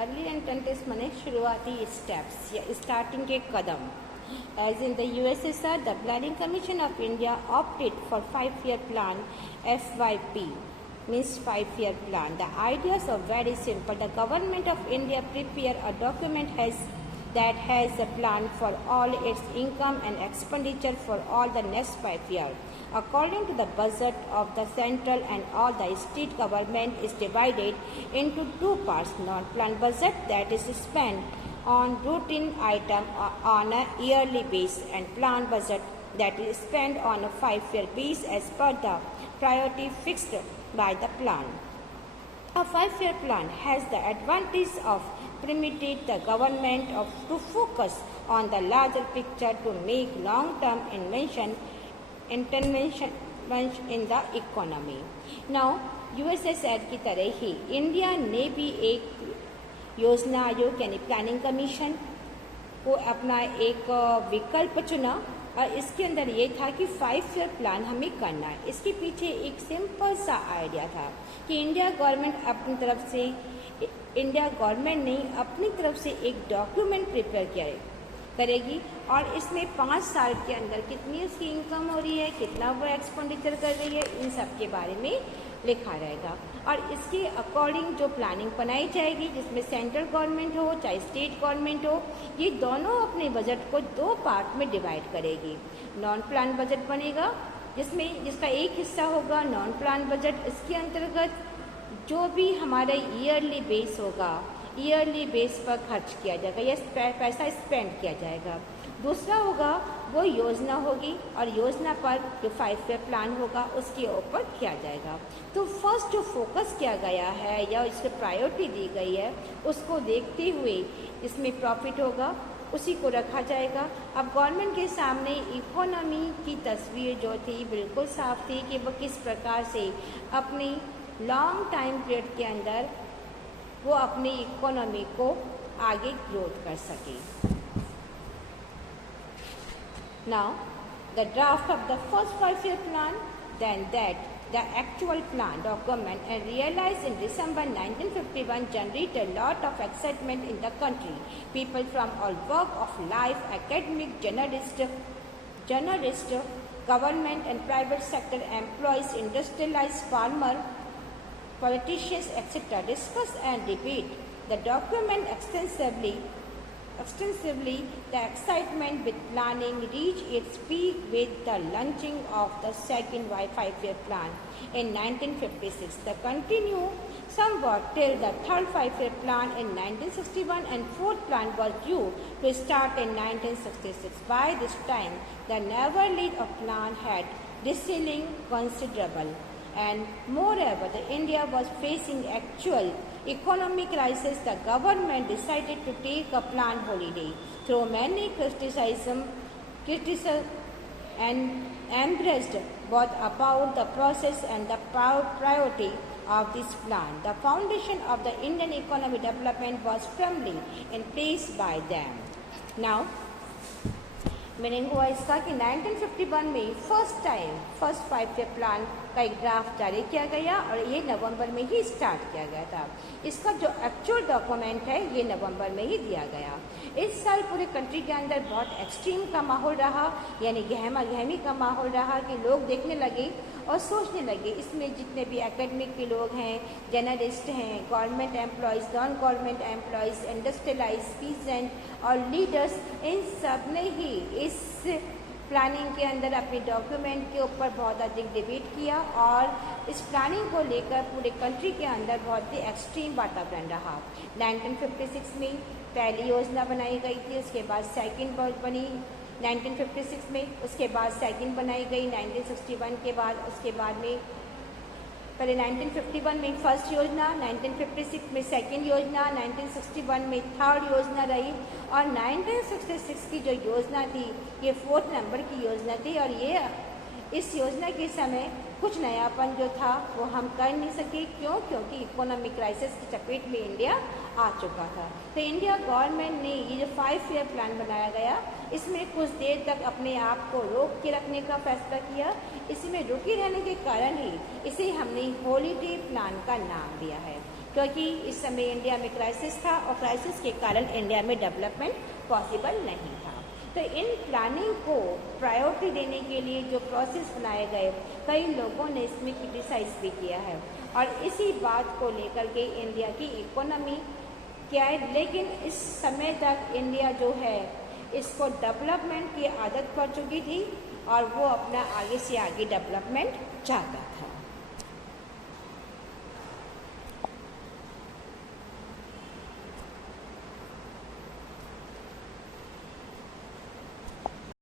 Early entrance माने शुरुआती steps या स्टार्टिंग के कदम. As in the USSR, the Planning Commission of India opted for 5-year plan FYP, means 5-year plan. The ideas are very simple. The government of India prepare a document that has a plan for all its income and expenditure for all the next 5 years. According to the budget of the central and all the state government is divided into two parts. Non-plan budget that is spent on routine item on a yearly basis and plan budget that is spent on a 5-year basis as per the priority fixed by the plan. A 5-year plan has the advantage of permitting the government to focus on the larger picture to make long-term intervention in the economy. Now, USSR की तरह ही India ने भी एक योजना आयोग यानी planning commission को अपना एक विकल्प चुना और इसके अंदर ये था कि 5-year प्लान हमें करना है. इसके पीछे एक सिंपल सा आइडिया था कि इंडिया गवर्नमेंट ने अपनी तरफ से एक डॉक्यूमेंट प्रिपेयर करेगी और इसमें 5 साल के अंदर कितनी उसकी इनकम हो रही है, कितना वो एक्सपेंडिचर कर रही है, इन सब के बारे में लिखा रहेगा. और इसके अकॉर्डिंग जो प्लानिंग बनाई जाएगी जिसमें सेंट्रल गवर्नमेंट हो चाहे स्टेट गवर्नमेंट हो, ये दोनों अपने बजट को 2 पार्ट में डिवाइड करेगी. नॉन प्लान बजट बनेगा जिसका एक हिस्सा होगा नॉन प्लान बजट. इसके अंतर्गत जो भी हमारा ईयरली बेस होगा, ईयरली बेस पर खर्च किया जाएगा या पैसा स्पेंड किया जाएगा. दूसरा होगा वो योजना होगी और योजना पर जो 5-year प्लान होगा उसके ऊपर किया जाएगा. तो फर्स्ट जो फोकस किया गया है या इसको प्रायोरिटी दी गई है उसको देखते हुए इसमें प्रॉफिट होगा उसी को रखा जाएगा. अब गवर्नमेंट के सामने इकोनॉमी की तस्वीर जो थी बिल्कुल साफ थी कि वो किस प्रकार से अपनी लॉन्ग टाइम पीरियड के अंदर वो अपनी इकोनॉमी को आगे ग्रोथ कर सके. Now, the draft of the first 5-year plan, then that the actual plan document and realized in December 1951 generated a lot of excitement in the country. People from all walk of life, academic, journalists, government and private sector employees, industrialized farmer, politicians, etc. discuss and debate the document extensively. The excitement with planning reached its peak with the launching of the second 5-year plan in 1956. The continue somewhat till the third 5-year plan in 1961 and fourth plan was due to start in 1966. By this time, the never lead of plan had receding considerable. And moreover, India was facing actual economic crisis. The government decided to take a planned holiday. Through many criticism and embraced both about the process and the priority of this plan. The foundation of the Indian economic development was firmly in place by them. Now, meaning हुआ इसका कि 1951 में first 5-year plan का एक draft जारी किया गया और ये नवंबर में ही स्टार्ट किया गया था. इसका जो एक्चुअल डॉक्यूमेंट है ये नवंबर में ही दिया गया. इस साल पूरे कंट्री के अंदर बहुत एक्सट्रीम का माहौल रहा, यानी गहमा गहमी का माहौल रहा कि लोग देखने लगे और सोचने लगे. इसमें जितने भी एकेडमिक के लोग हैं, जर्नलिस्ट हैं, government employees, non government employees, industrialise pheasant और लीडर्स, इन सब ने ही इस प्लानिंग के अंदर अपने डॉक्यूमेंट के ऊपर बहुत अधिक डिबेट किया और इस प्लानिंग को लेकर पूरे कंट्री के अंदर बहुत ही एक्सट्रीम वातावरण रहा. 1956 में पहली योजना बनाई गई थी, उसके बाद सेकंड बनी 1956 में, उसके बाद सेकंड बनाई गई 1961 के बाद, उसके बाद में पहले 1951 में फर्स्ट योजना, 1956 में सेकंड योजना, 1961 में थर्ड योजना रही और 1966 की जो योजना थी ये 4th नंबर की योजना थी. और ये इस योजना के समय कुछ नयापन जो था वो हम कर नहीं सके. क्योंकि इकोनॉमिक क्राइसिस की चपेट में इंडिया आ चुका था. तो इंडिया गवर्नमेंट ने ये जो 5-year प्लान बनाया गया इसमें कुछ देर तक अपने आप को रोक के रखने का फैसला किया. इसमें रुके रहने के कारण ही इसे हमने हॉलीडे प्लान का नाम दिया है. क्योंकि इस समय इंडिया में क्राइसिस था और क्राइसिस के कारण इंडिया में डेवलपमेंट पॉसिबल नहीं था। तो इन प्लानिंग को प्रायोरिटी देने के लिए जो प्रोसेस बनाए गए, कई लोगों ने इसमें क्रिटिसाइज भी किया है और इसी बात को लेकर के इंडिया की इकोनॉमी क्या है, लेकिन इस समय तक इंडिया जो है इसको डेवलपमेंट की आदत पड़ चुकी थी और वो अपना आगे से आगे डेवलपमेंट चाहता है।